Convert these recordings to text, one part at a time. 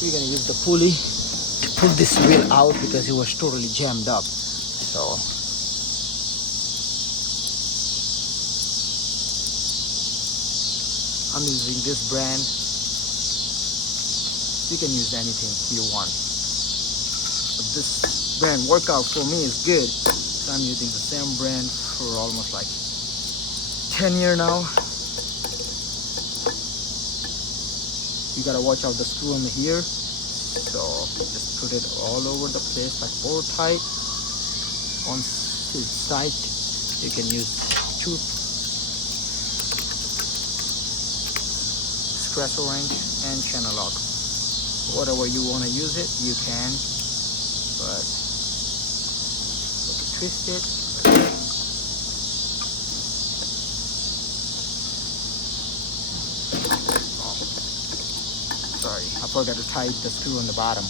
We're gonna use the pulley to pull this wheel out because it was totally jammed up. So I'm using this brand. You can use anything you want, but this brand workout for me is good, so I'm using the same brand for almost like 10 years now. You gotta watch out the screw on here, so just put it all over the place like bow tight. Once it's tight, you can use two espresso wrench and channel lock. Whatever you want to use it, you can, but you can twist it. Oh, sorry, I forgot to tighten the screw on the bottom.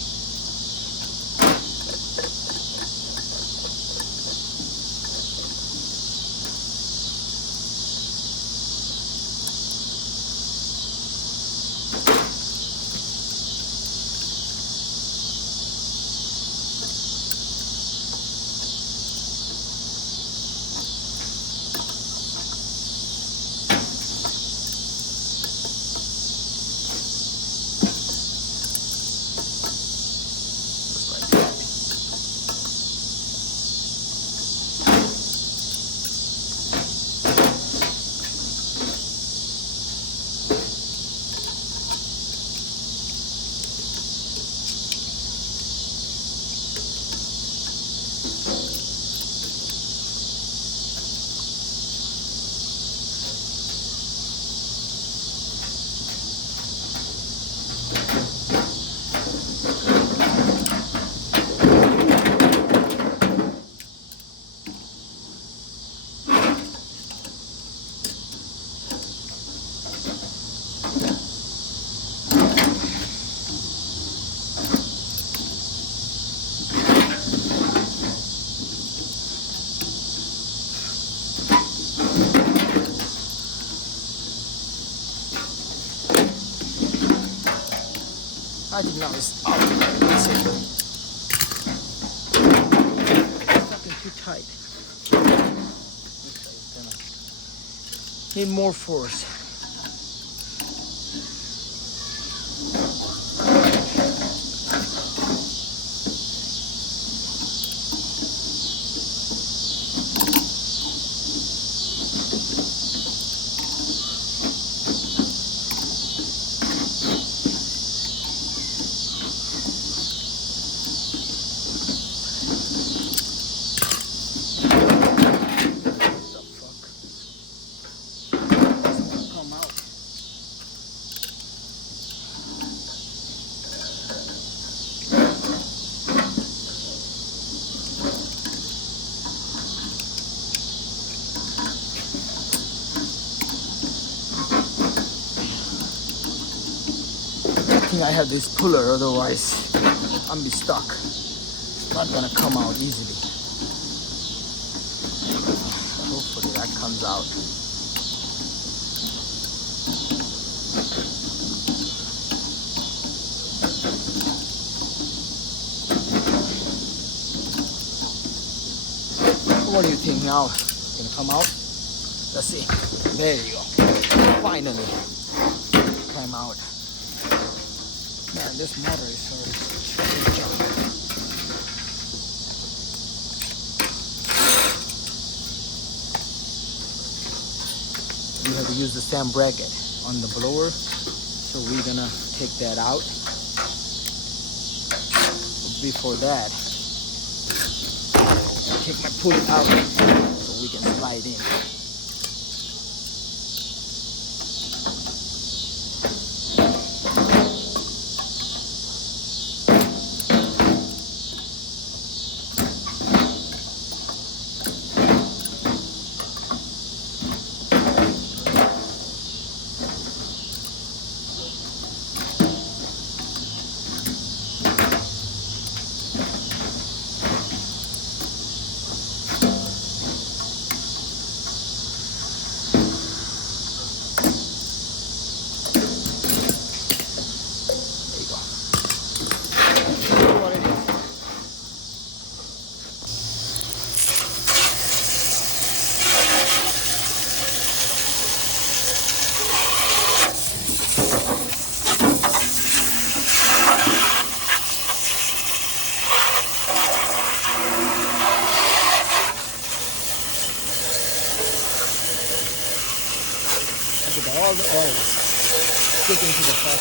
I think now it's out. That's it. Fucking too tight. Need more force. I have this puller, otherwise I'm be stuck. It's not gonna come out easily. Hopefully that comes out. What do you think now? Gonna come out? Let's see. There you go. Finally came out. Man, this motor is so junk. You have to use the same bracket on the blower, so we're gonna take that out. Before that, I take my pulley out so we can slide in.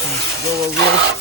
can go over it.